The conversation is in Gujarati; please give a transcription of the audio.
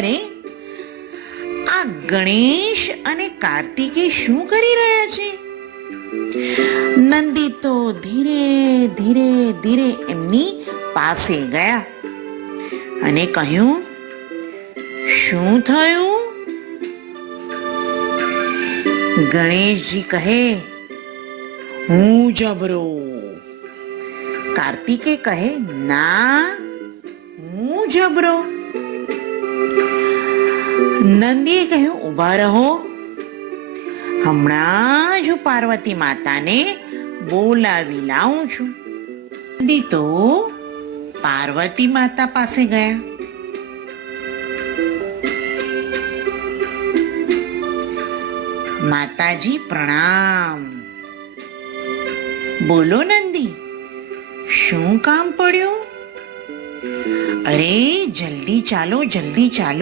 અરે, આ ગણેશ અને કાર્તિકે શું કરી રહ્યા છે? નંદી તો ધીરે ધીરે ધીરે એમની પાસે ગયા અને કહ્યું, શું થયું? ગણેશજી કહે, હું જબરો. કાર્તિકે કહે, ના, હું જબરો. નંદીએ કહ્યું, ઊભા રહો, હમણાં જ હું પાર્વતી માતાને બોલાવી લાવું છું. નંદી તો પાર્વતી માતા પાસે ગયા. માતાજી પ્રણામ. બોલો નંદી, શું કામ પડ્યું? અરે જલ્દી ચાલો, જલ્દી ચાલો.